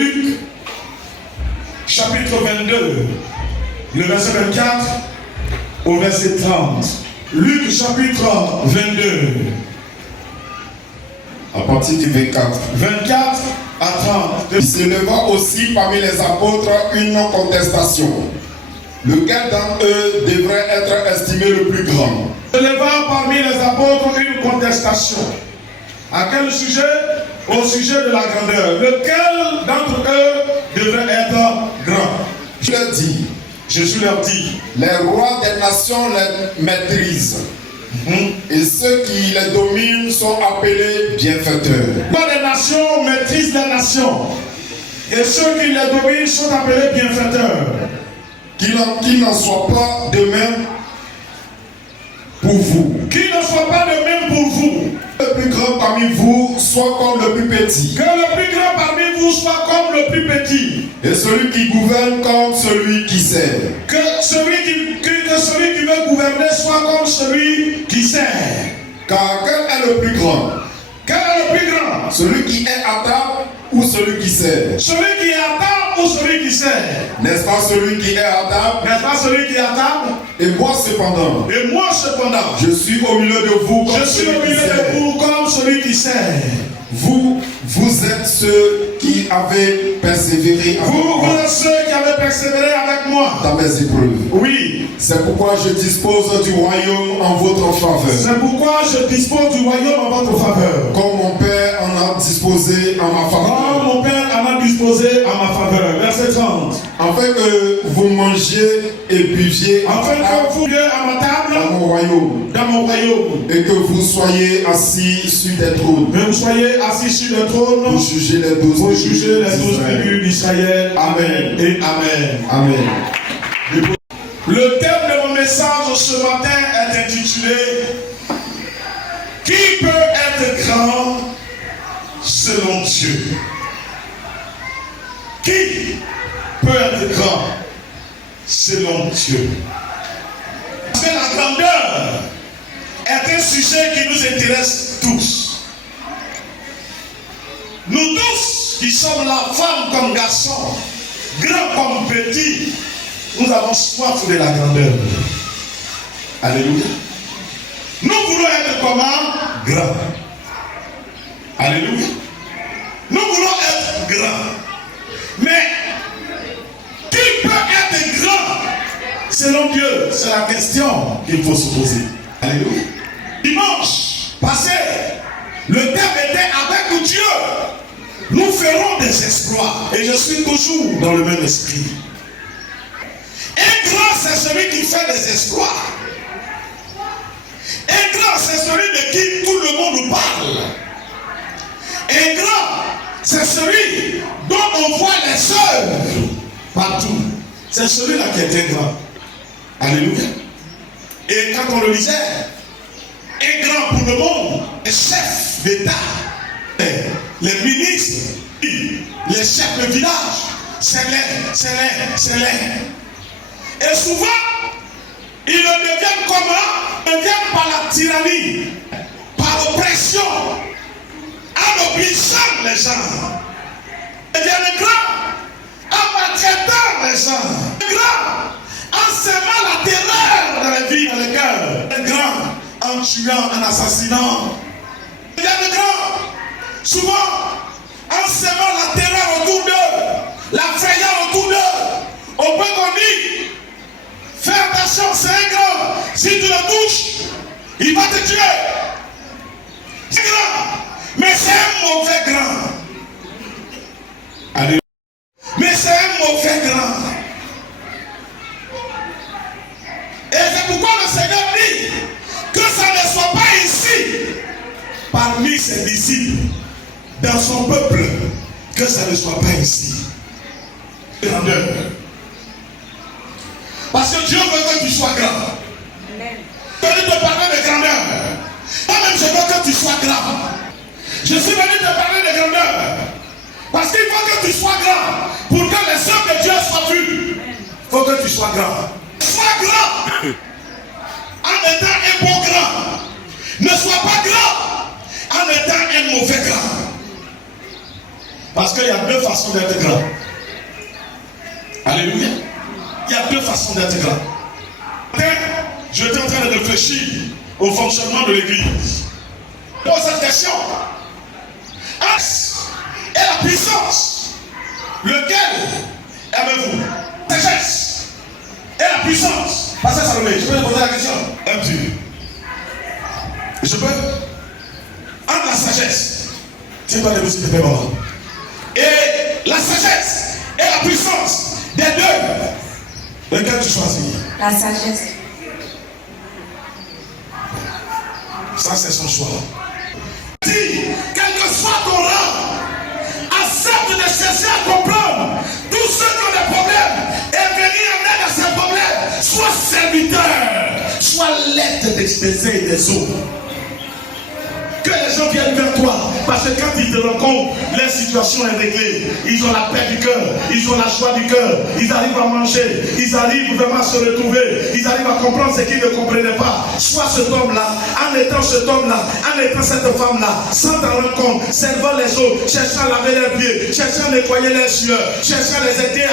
Luc, chapitre 22, le verset 24 au verset 30. Luc, chapitre 22. À partir du 24. 24 à 30. Il se leva aussi parmi les apôtres une contestation. Lequel d'entre eux devrait être estimé le plus grand? Il se leva parmi les apôtres une contestation. À quel sujet? Au sujet de la grandeur. Lequel d'entre eux devrait être grand? Jésus leur dit, les rois des nations les maîtrisent. Et ceux qui les dominent sont appelés bienfaiteurs. Les rois des nations maîtrisent les nations. Et ceux qui les dominent sont appelés bienfaiteurs. Qu'il n'en soit pas de même pour vous. Qu'il ne soit pas de même pour vous. Le plus grand parmi vous soit comme le plus petit. Que le plus grand parmi vous soit comme le plus petit. Et celui qui gouverne comme celui qui sert. Que celui qui veut gouverner soit comme celui qui sert. Car quel est le plus grand? Quel est le plus grand? Celui qui est à table ou celui qui sert? Celui qui est à table ou celui qui sert? N'est-ce pas celui qui est à table? N'est-ce pas celui qui est à table? Et moi cependant, je suis au milieu de vous comme celui qui sert. Vous êtes ceux qui avez persévéré avec moi. Vous êtes ceux qui avez persévéré avec moi dans mes épreuves. Oui. C'est pourquoi je dispose du royaume en votre faveur. C'est pourquoi je dispose du royaume en votre faveur. Comme mon Père en a disposé en ma faveur. Comme mon Père en a disposé en ma faveur. Verset 30. Afin que vous mangiez et buviez afin que vous buviez à ma table dans mon royaume. Dans mon royaume. Et que vous soyez assis sur des trônes. Que vous soyez assis sur des trônes. Pour juger les 12 tribus d'Israël. Amen. Et Amen. Amen. Le thème de mon message ce matin est intitulé Qui peut être grand selon Dieu? Qui peut être grand selon Dieu? Parce que la grandeur est un sujet qui nous intéresse tous. Nous tous qui sommes là, femmes comme garçons, grands comme petits, nous avons soif de la grandeur. Alléluia. Nous voulons être comment? Grands. Alléluia. Nous voulons être grands. Mais qui peut être grand selon Dieu? C'est la question qu'il faut se poser. Alléluia. Dimanche passé, le thème était avec Dieu. Nous ferons des exploits. Et je suis toujours dans le même esprit. Un grand, c'est celui qui fait des exploits. Un grand, c'est celui de qui tout le monde parle. Un grand, c'est celui dont on voit les œuvres partout. C'est celui-là qui était grand. Alléluia. Et quand on le lisait, un grand pour le monde, un chef d'État, les ministres, les chefs de village, c'est les. Et souvent, ils ne deviennent comment? Ils deviennent par la tyrannie, par l'oppression, en obligeant les gens. Ils deviennent grands en maltraitant les gens. Grands en semant la terreur dans les vies, dans les cœurs. Grands en tuant, en assassinant. Ils deviennent grands souvent en semant la terreur autour d'eux, la frayeur autour d'eux. Au point qu'on dit, fais attention, c'est un grand. Si tu le touches, il va te tuer. C'est grand, mais c'est un mauvais grand. Allez. Mais c'est un mauvais grand. Et c'est pourquoi le Seigneur dit que ça ne soit pas ici, parmi ses disciples, dans son peuple, que ça ne soit pas ici. Grandeur. Parce que Dieu veut que tu sois grand. Je suis venu te parler de grandeur. Moi-même, je veux que tu sois grand. Je suis venu te parler de grandeur. Parce qu'il faut que tu sois grand. Pour que les œuvres de Dieu soient vues. Il faut que tu sois grand. Sois grand. En étant un bon grand. Ne sois pas grand. En étant un mauvais grand. Parce qu'il y a deux façons d'être grand. Alléluia. Il y a deux façons d'être grand. Je suis en train de réfléchir au fonctionnement de l'église. Pose cette question. Et la puissance. Lequel aimez-vous? Sagesse et la puissance. Pasteur Salomé, je peux te poser la question? Un petit. Je peux? Entre la sagesse. Tiens-toi les musiques de paix, maman. Et la sagesse et la puissance des deux. Lequel tu choisis? La sagesse. Ça, c'est son choix. Si, quel que soit ton rang, accepte de chercher à comprendre tous ceux qui ont des problèmes et venir en aide à ces problèmes. Sois serviteur, sois l'aide des uns et des autres. Que les gens viennent vers toi, parce que quand ils te rencontrent, leur situation est réglée. Ils ont la paix du cœur, ils ont la joie du cœur, ils arrivent à manger, ils arrivent vraiment à se retrouver, ils arrivent à comprendre ce qu'ils ne comprenaient pas. Sois cet homme-là, en étant cet homme-là, en étant cette femme-là, sans t'en rendre compte, servant les autres, cherchant à laver leurs pieds, cherchant à nettoyer leurs sueurs, cherchant à les aider,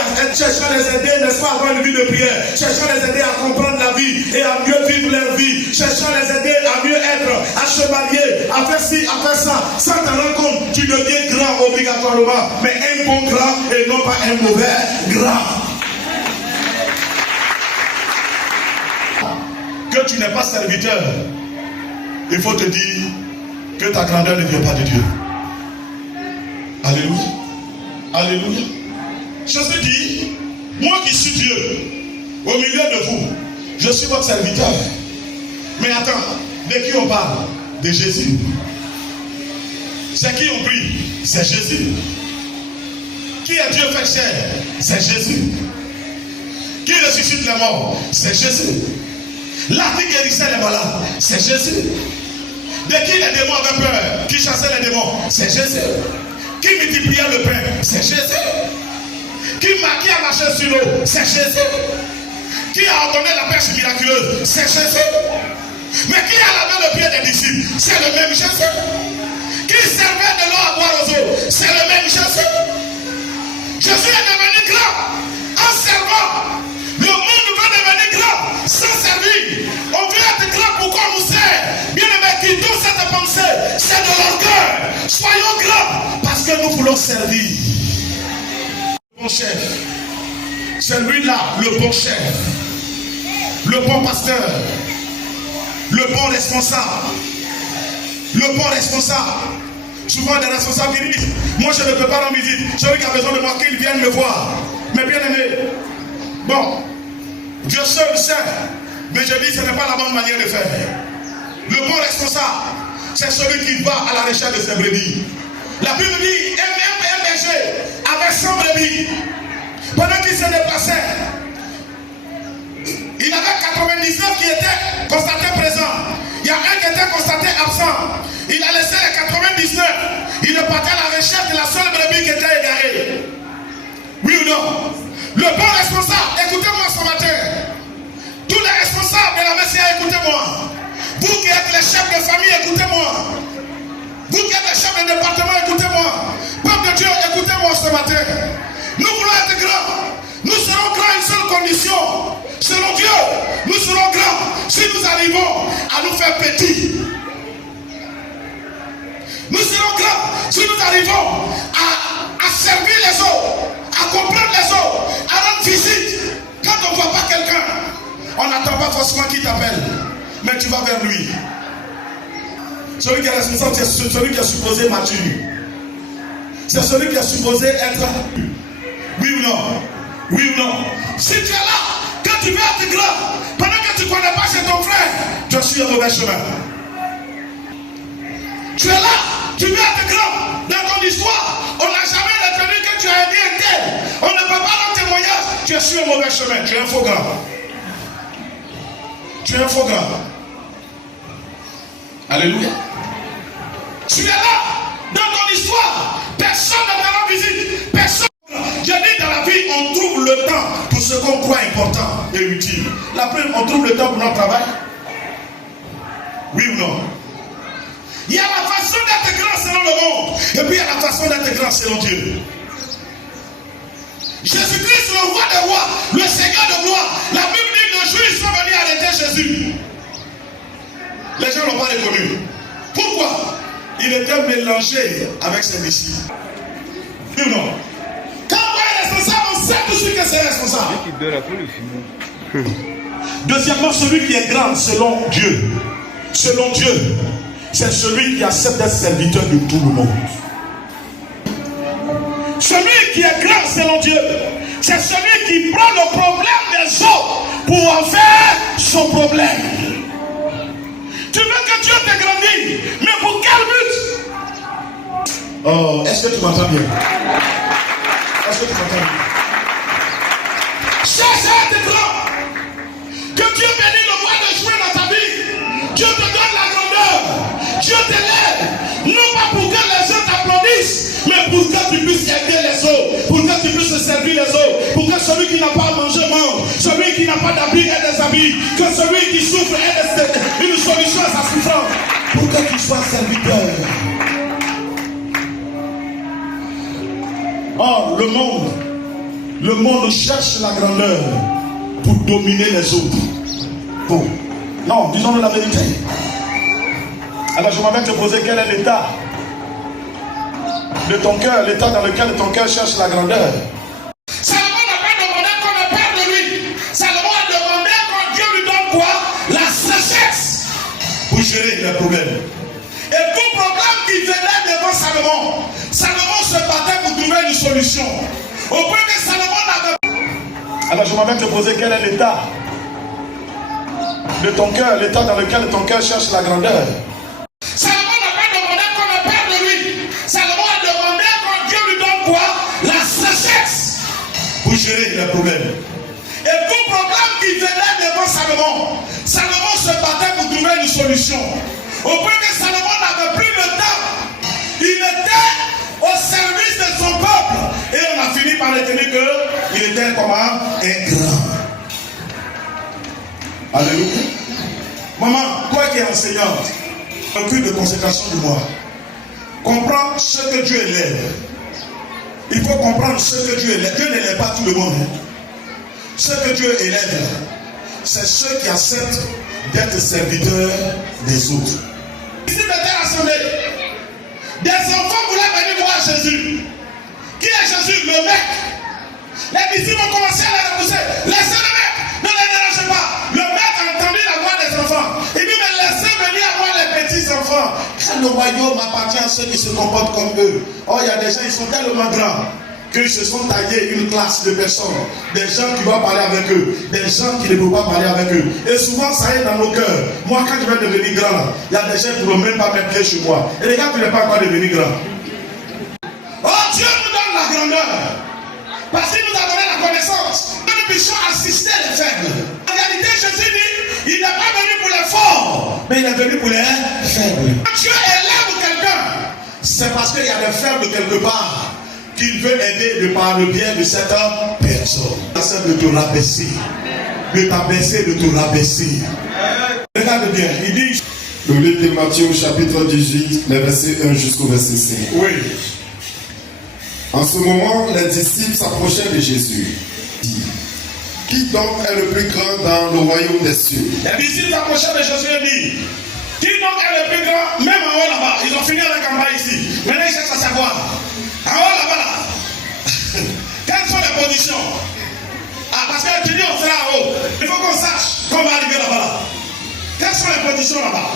n'est-ce pas, à avoir une vie de prière, cherchant à les aider à comprendre la vie et à mieux vivre leur vie, cherchant à les aider à mieux être, à se marier, à faire ci, à faire ça, sans t'en rendre compte, tu deviens grand obligatoirement, mais un bon grand et non pas un mauvais grand. Que tu n'es pas serviteur, il faut te dire que ta grandeur ne vient pas de Dieu. Alléluia. Alléluia. Jésus dit, moi qui suis Dieu, au milieu de vous, je suis votre serviteur. Mais attends, de qui on parle? De Jésus. C'est qui on prie? C'est Jésus. Qui est Dieu fait chair? C'est Jésus. Qui ressuscite les morts? C'est Jésus. Là qui guérissait les malades? C'est Jésus. De qui les démons avaient peur? Qui chassait les démons? C'est Jésus. Qui multipliait le pain? C'est Jésus. Qui a marché sur l'eau? C'est Jésus. Qui a ordonné la pêche miraculeuse? C'est Jésus. Mais qui a lavé le pied des disciples? C'est le même Jésus. Qui servait de l'eau à boire aux autres? C'est le même Jésus. Jésus est devenu grand en servant. Le monde veut devenir grand sans servir. On veut être grand pour qu'on nous sert. Bien aimé, quittons cette pensée. C'est de l'orgueil. Soyons grands parce que nous voulons servir. Le bon chef. C'est lui-là, le bon chef. Le bon pasteur. Le bon responsable. Le bon responsable. Souvent des responsables qui disent, moi je ne peux pas rendre visite. Celui qui a besoin de moi, qu'il vienne me voir. Mais bien aimé, bon, Dieu seul sait. Mais je dis, ce n'est pas la bonne manière de faire. Le bon responsable, c'est celui qui va à la recherche de ses brebis. La Bible dit, un berger avec 100 brebis. Pendant qu'il se déplaçait, il avait 99 qui étaient constatés présents. Il y a un qui était constaté absent. Il a laissé les 99. Il est parti à la recherche de la seule brebis qui était égarée. Oui ou non? Le bon responsable, écoutez-moi ce matin. Tous les responsables de la Messia, écoutez-moi. Vous qui êtes les chefs de famille, écoutez-moi. Vous qui êtes les chefs de département, écoutez-moi. Peuple de Dieu, écoutez-moi ce matin. Nous voulons être grands. Nous serons grands à une seule condition. Selon Dieu, nous serons grands si nous arrivons à nous faire petits. Nous serons grands si nous arrivons à servir les autres, à comprendre les autres, à rendre visite. Quand on ne voit pas quelqu'un, on n'attend pas forcément qu'il t'appelle, mais tu vas vers lui. Celui qui est responsable, c'est celui qui est supposé mature. C'est celui qui est supposé être. Oui ou non? Oui ou non? Si tu es là, quand tu veux être grand, pendant que tu ne connais pas chez ton frère, tu suis au mauvais chemin. Tu es là, tu veux être grand. Dans ton histoire, on n'a jamais retenu que tu as aidé un tel. On ne peut pas rendre témoignage. Tu es sur le mauvais chemin. Tu es un faux grand. Tu es un faux grand. Alléluia. Tu es là, dans ton histoire. Personne ne te rend visite. Personne. Je dis dans la vie, on trouve le temps pour ce qu'on croit important et utile. La preuve, on trouve le temps pour notre travail. Oui ou non? Il y a la façon d'être grand selon le monde. Et puis il y a la façon façon d'être grand selon Dieu. Jésus-Christ, le roi des rois, le Seigneur de gloire. La Bible dit que les juifs sont venus arrêter Jésus. Les gens ne l'ont pas reconnu. Pourquoi? Il était mélangé avec ses disciples. Oui ou non? Quand on est responsable, on sait tout de suite que c'est responsable. Deuxièmement, celui qui est grand selon Dieu. Selon Dieu, c'est celui qui accepte d'être serviteur de tout le monde. Celui qui est grand selon Dieu, c'est celui qui prend le problème des autres pour en faire son problème. Tu veux que Dieu te grandisse, mais pour quel but? Oh, est-ce que tu m'entends bien? Est-ce que tu m'entends bien? Cherche à être grand. Que Dieu bénisse le droit de jouer dans ta vie. Dieu te donne la grandeur. Dieu t'élève. Non pas pour que les gens t'applaudissent, mais pour que tu puisses aider les autres, pour que tu puisses servir les autres, pour que celui qui n'a pas à manger mange, celui qui n'a pas d'habit ait des habits, que celui qui souffre ait une solution à sa souffrance, pour que tu sois serviteur. Or, le monde cherche la grandeur pour dominer les autres. Bon, non, disons-nous la vérité. Alors je m'avais te poser quel est l'état de ton cœur, l'état dans lequel ton cœur cherche la grandeur. Salomon n'a pas demandé qu'on ne parle de lui. Salomon a demandé que Dieu lui donne quoi? La sagesse pour gérer les problèmes. Et tout problème qui venait devant Salomon, Salomon se battait pour trouver une solution. Au point que Salomon n'avait... Alors je m'avais te poser quel est l'état de ton cœur, l'état dans lequel ton cœur cherche la grandeur. Salomon n'a pas demandé qu'on ne parle de lui. Salomon a demandé que Dieu lui donne quoi? La sagesse pour gérer les problèmes. Et tout problème qui venait devant Salomon, Salomon se battait pour trouver une solution. Au point que Salomon n'avait plus le temps. Il était au service de son peuple. Et on a fini par retenir qu'il était comment? Un grand. Alléluia. Maman, toi qui es enseignante, un peu de consécration de moi. Comprends ce que Dieu élève. Il faut comprendre ce que Dieu élève. Dieu n'élève pas tout le monde. Ce que Dieu élève, c'est ceux qui acceptent d'être serviteurs des autres. Ici, c'était rassemblé. Des enfants voulaient venir voir Jésus. Qui est Jésus? Le mec. Les disciples ont commencé à les repousser. Laissez le mec. Ne les dérangez pas. Le mec a entendu la voix des enfants. Il dit, mais laissez venir voir les petits enfants. Car le royaume appartient à ceux qui se comportent comme eux. Oh, il y a des gens, ils sont tellement grands qu'ils se sont taillés une classe de personnes. Des gens qui doivent parler avec eux. Des gens qui ne peuvent pas parler avec eux. Et souvent, ça est dans nos cœurs. Moi, quand je vais devenir grand, il y a des gens qui ne vont même pas mettre pied chez moi. Et les gars, tu n'es pas encore devenu grand. Oh, Dieu nous donne la grandeur. Parce qu'il nous a donné la connaissance. Que nous puissions assister les faibles. En réalité, Jésus dit, il n'est pas venu pour les forts, mais il est venu pour les faibles. Quand Dieu élève quelqu'un, c'est parce qu'il y a des faibles quelque part qu'il veut aider de par le bien de cette personne. C'est de te rabaisser. De t'abaisser, de te rabaisser. Regarde bien, il dit... Le livre de Matthieu, chapitre 18, les versets 1 jusqu'au verset 5. Oui. En ce moment, les disciples s'approchaient de Jésus. Qui donc est le plus grand dans le royaume des cieux? Les disciples s'approchaient de Jésus et disent, qui donc est le plus grand? Même en haut là-bas. Ils ont fini avec en bas ici. Maintenant ils cherchent à savoir. En haut là-bas là. Quelles sont les positions? Ah, parce que tu dis on sera en haut. Il faut qu'on sache qu'on va arriver là-bas là. Quelles sont les positions là-bas?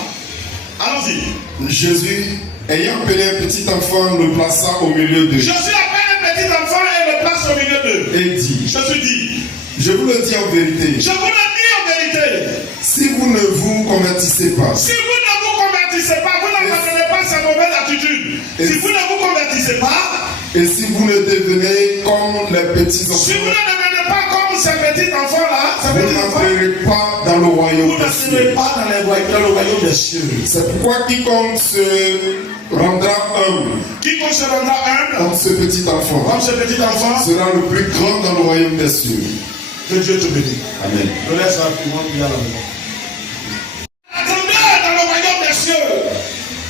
Allons-y. Jésus, ayant appelé un petit enfant, le plaça au milieu d'eux. Jésus appelle un petit enfant et le place au milieu d'eux. Et dit, Jésus dit, je vous le dis en vérité. je vous le dis en vérité. Si vous ne vous convertissez pas. Si vous ne vous convertissez pas, vous n'abandonnez pas cette mauvaise attitude. Si vous ne vous convertissez pas. Et si vous ne devenez comme les petits enfants. Si vous ne devenez pas comme ces petits enfants-là, vous n'entrerez pas dans le royaume des cieux. Vous n'entrerez pas dans le royaume des cieux. C'est pourquoi quiconque se rendra humble. Quiconque se rendra humble. Comme ce petit enfant. Comme ce petit enfant. Sera le plus grand dans le royaume des cieux. Que Dieu te bénisse. Amen. Je laisse rapidement bien la maison. La grandeur dans le royaume des cieux.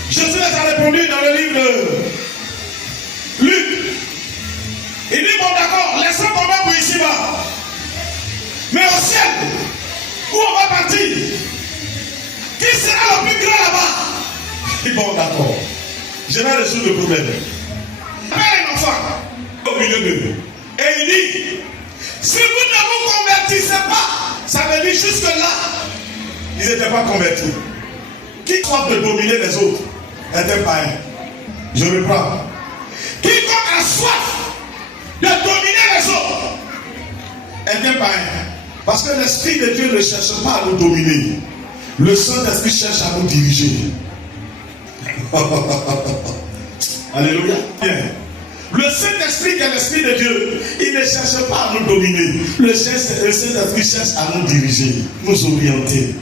Jésus les a répondu dans le livre Mais au ciel, où on va partir, qui sera le plus grand là-bas? Bon, d'accord. Je vais résoudre le problème. Père un enfant au milieu d'eux. Et il dit, si vous ne vous convertissez pas, ça veut dire jusque-là, ils n'étaient pas convertis. Qui soif de dominer les autres était païen. Je reprends. Quiconque a soif de dominer les autres était païen. Parce que l'Esprit de Dieu ne cherche pas à nous dominer. Le Saint-Esprit cherche à nous diriger. Alléluia. Bien. Le Saint-Esprit qui est l'Esprit de Dieu, il ne cherche pas à nous dominer. Le Saint-Esprit cherche à nous diriger, nous orienter.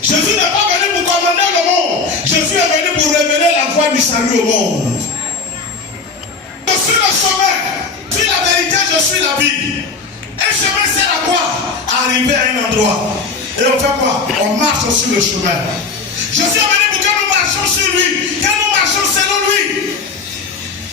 Jésus n'est pas venu pour commander le monde. Jésus est venu pour révéler la voie du salut au monde. Je suis le chemin, je suis la vérité, je suis la vie. Un chemin sert à quoi? Arriver à un endroit. Et on fait quoi? On marche sur le chemin. Jésus est venu pour que nous marchions sur lui, que nous marchions selon lui.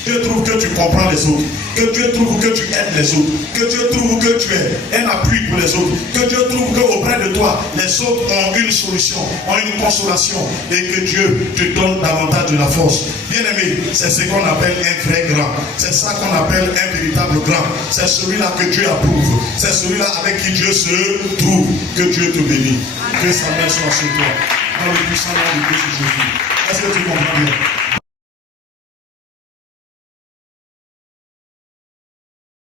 Dieu trouve que tu comprends les autres, que Dieu trouve que tu aides les autres, que Dieu trouve que tu es un appui pour les autres, que Dieu trouve qu'auprès de toi, les autres ont une solution, ont une consolation, et que Dieu te donne davantage de la force. Bien aimé, c'est ce qu'on appelle un vrai grand. C'est ça qu'on appelle un véritable grand. C'est celui-là que Dieu approuve. C'est celui-là avec qui Dieu se trouve. Que Dieu te bénisse. Que sa main soit sur toi. Dans le puissant nom de Jésus. Est-ce que tu comprends bien?